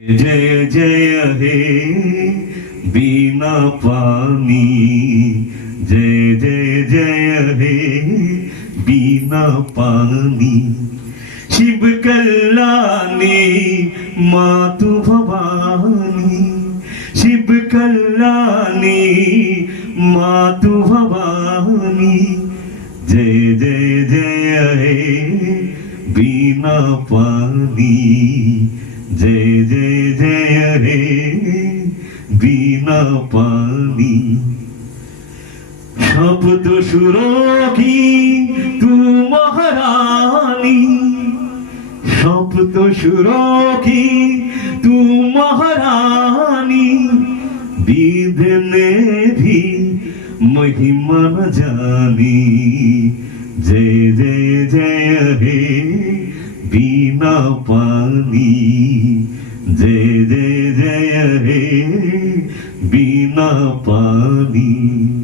जय जय हे बिना पानी जय जय जय हे बिना पानी शिव कल्याणी मातु भवानी शिव कल्याणी मातु भवानी जय जय जय हे बिना पानी যে যে যে রে বিনা পানি। শব্দ সুরকি তু মহারানী। শব্দ সুরকি তু মহারানী। বিধনে ভি মহিমা জানি। যে যে জয় হে বিনা পানি। যে যে জয় হে বিনা পানি।